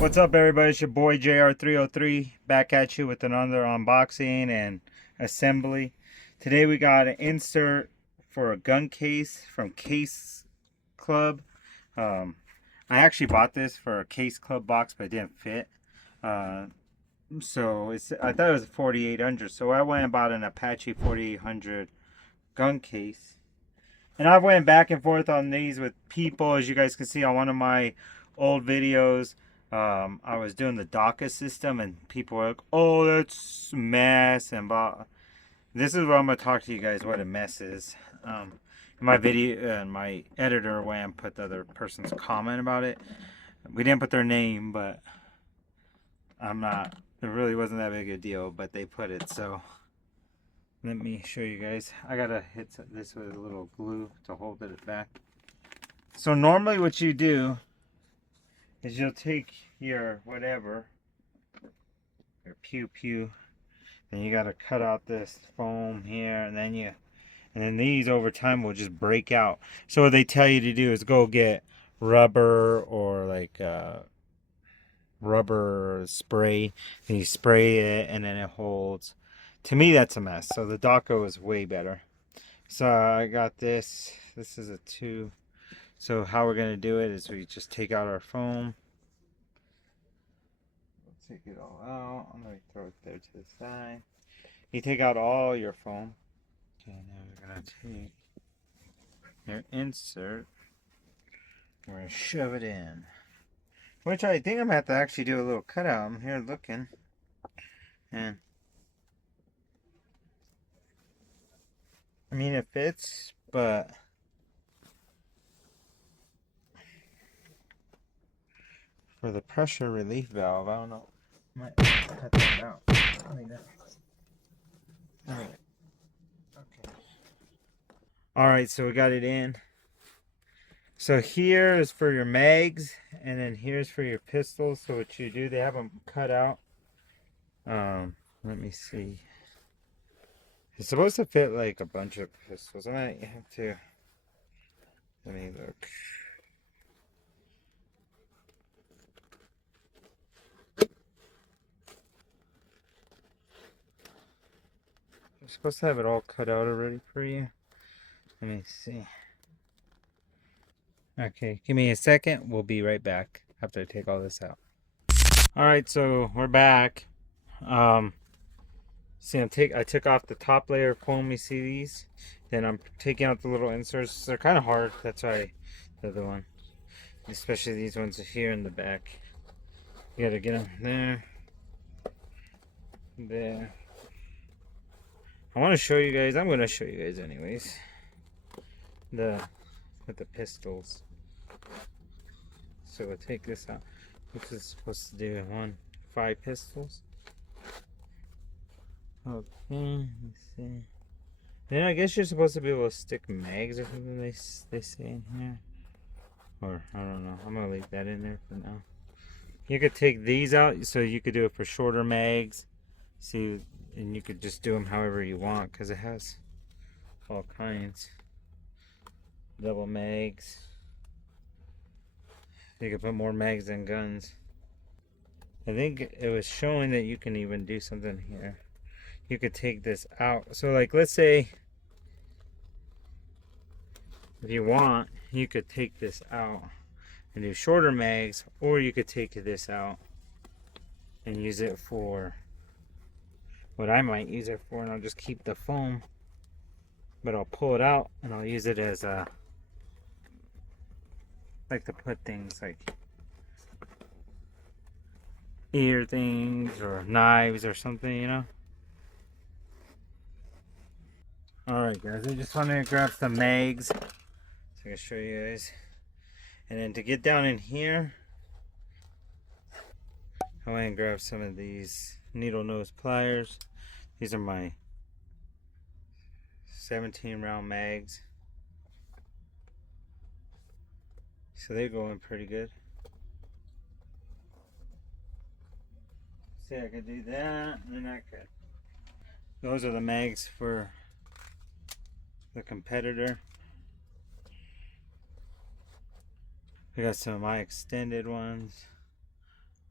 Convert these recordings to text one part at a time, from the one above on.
What's up, everybody? It's your boy JR303 back at you with another unboxing and assembly. Today we got an insert for a gun case from Case Club. I actually bought this for a Case Club box, but it didn't fit. I thought it was a 4800, so I went and bought an Apache 4800 gun case. And I went back and forth on these with people, as you guys can see on one of my old videos. I was doing the DACA system, and people were like, "Oh, that's a mess," and blah. This is what I'm gonna talk to you guys what a mess is. In my video, and my editor went and put the other person's comment about it. We didn't put their name, but I'm not. It really wasn't that big a deal, but they put it. So let me show you guys. I gotta hit this with a little glue to hold it back. So normally, what you do is you'll take your whatever, your pew pew, then you gotta cut out this foam here, and then these over time will just break out. So what they tell you to do is go get rubber or like rubber spray, and you spray it, and then it holds. To me, that's a mess. So the Daco is way better. So I got this. This is a 2. So how we're gonna do it is we just take out our foam. Take it all out. I'm going to throw it there to the side. You take out all your foam. Okay, now we're going to take your insert. We're going to shove it in. Which I think I'm going to have to actually do a little cutout. I'm here looking. And I mean, it fits, but for the pressure relief valve, I don't know. I might cut that out. Alright. Okay. Alright, so we got it in. So here is for your mags, and then here's for your pistols. So what you do, they have them cut out. Let me see. It's supposed to fit like a bunch of pistols. I might have to. Let me look. I'm supposed to have it all cut out already for you. Let me see. Okay, give me a second. We'll be right back after I take all this out. Alright, so we're back. See, I took off the top layer of foam. You see these? Then I'm taking out the little inserts. They're kind of hard. That's why they're the one. Especially these ones here in the back. You gotta get them there. There. I want to show you guys. I'm gonna show you guys anyways. With the pistols. So we'll take this out. This is supposed to do 5 pistols. Okay, let's see. Then I guess you're supposed to be able to stick mags or something. They say in here, or I don't know. I'm gonna leave that in there for now. You could take these out, so you could do it for shorter mags. See, and you could just do them however you want, because it has all kinds. Double mags. You could put more mags than guns. I think it was showing that you can even do something here. You could take this out. So like, let's say if you want, you could take this out and do shorter mags, or you could take this out and use it for what I might use it for, and I'll just keep the foam, but I'll pull it out and I'll use it as a, like, to put things like ear things or knives or something, you know. Alright guys, I just wanted to grab some mags so I can show you guys. And then to get down in here, I went and grabbed some of these needle nose pliers. These are my 17 round mags. So they go in pretty good. See, I could do that, and then I could. Those are the mags for the competitor. I got some of my extended ones.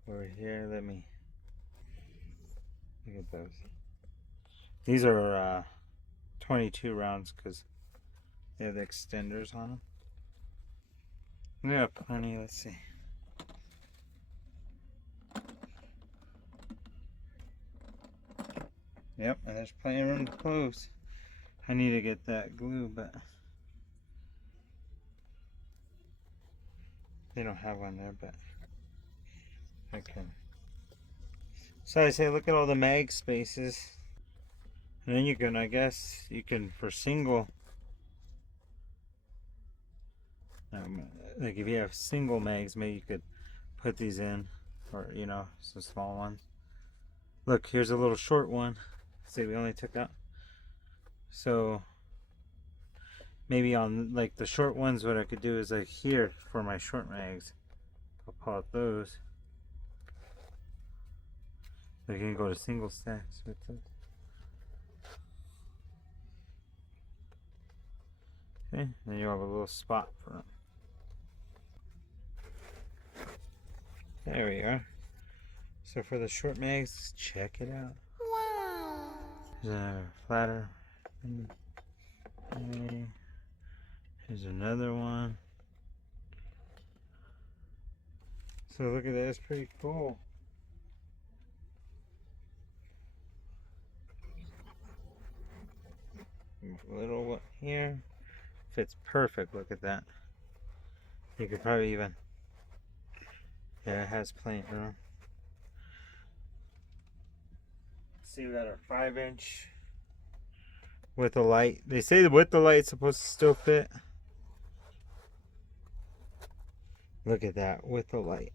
over here. Let me look at those. These are 22 rounds because they have the extenders on them. We have plenty. Let's see. Yep, and there's plenty of room to close. I need to get that glue, but they don't have one there, but I can. So I say, look at all the mag spaces. And then you can, I guess, you can, for single, like if you have single mags, maybe you could put these in, or, you know, some small ones. Look, here's a little short one. See, we only took out. So maybe on like the short ones, what I could do is like here for my short mags, I'll pull out those. They can go to single stacks with it. Okay, then you have a little spot for them. There we are. So for the short mags, check it out. Wow. There's a flatter. Okay. Here's another one. So look at that, it's pretty cool. A little one here. Fits perfect, look at that. You could probably even, yeah, it has plenty of room. See, we got our 5-inch with the light. They say that with the light it's supposed to still fit. Look at that, with the light.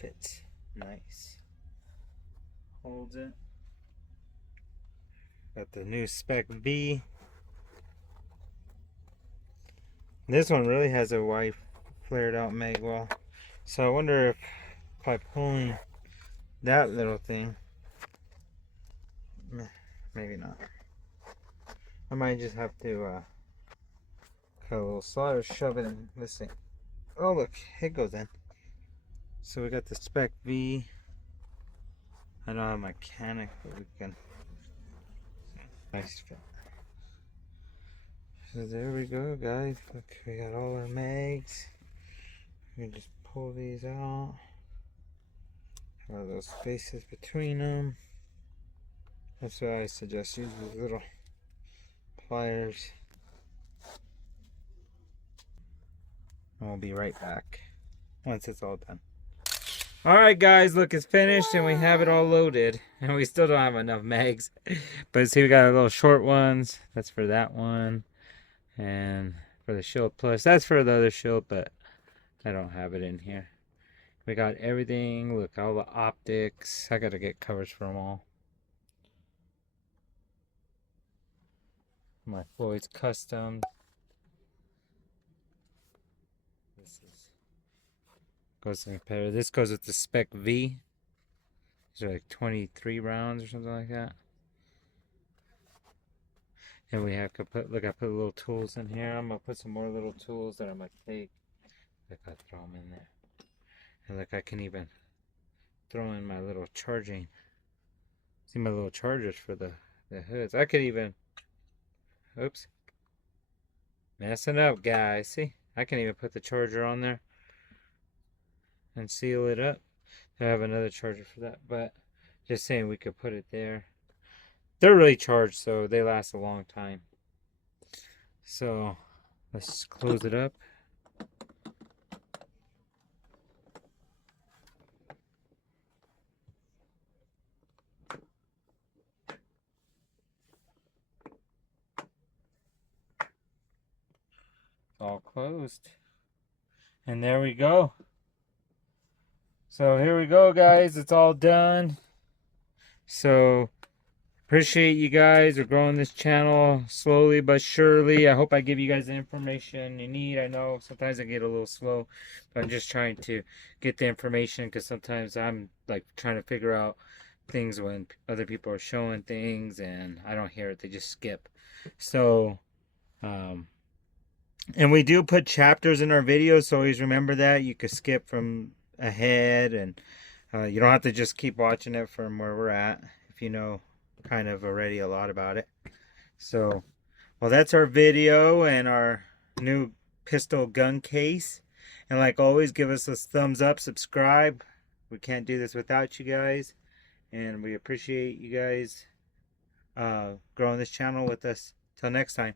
Fits nice. Holds it. Got the new Spec V. This one really has a wide flared out mag well. So I wonder if by pulling that little thing, maybe not. I might just have to cut a little slot or shove it in this thing. Oh look, it goes in. So we got the Spec V. I don't have a mechanic, but we can. Nice fit. So there we go, guys. Look, we got all our mags. We can just pull these out. Have those spaces between them. That's why I suggest using these little pliers. And we'll be right back once it's all done. Alright guys, look, it's finished and we have it all loaded. And we still don't have enough mags. But see, we got a little short ones. That's for that one. And for the Shield Plus. That's for the other Shield, but I don't have it in here. We got everything. Look, all the optics. I gotta get covers for them all. My Floyd's Custom. Goes in a pair. This goes with the Spec V. These are like 23 rounds or something like that. And we have to put, look, I put little tools in here. I'm gonna put some more little tools that I'm gonna take. Look, I throw them in there. And look, I can even throw in my little charging. See my little chargers for the hoods. I could even, oops, messing up, guys. See, I can even put the charger on there and seal it up. I have another charger for that, but just saying we could put it there. They're really charged, so they last a long time. So let's close it up. It's all closed. And there we go. So here we go, guys. It's all done. So appreciate you guys. We're growing this channel slowly but surely. I hope I give you guys the information you need. I know sometimes I get a little slow, but I'm just trying to get the information because sometimes I'm like trying to figure out things when other people are showing things and I don't hear it. They just skip. So and we do put chapters in our videos, so always remember that. You could skip from ahead, and you don't have to just keep watching it from where we're at if you know kind of already a lot about it. So, well, that's our video and our new pistol gun case. And like always, give us a thumbs up, subscribe. We can't do this without you guys. And we appreciate you guys growing this channel with us. Till next time.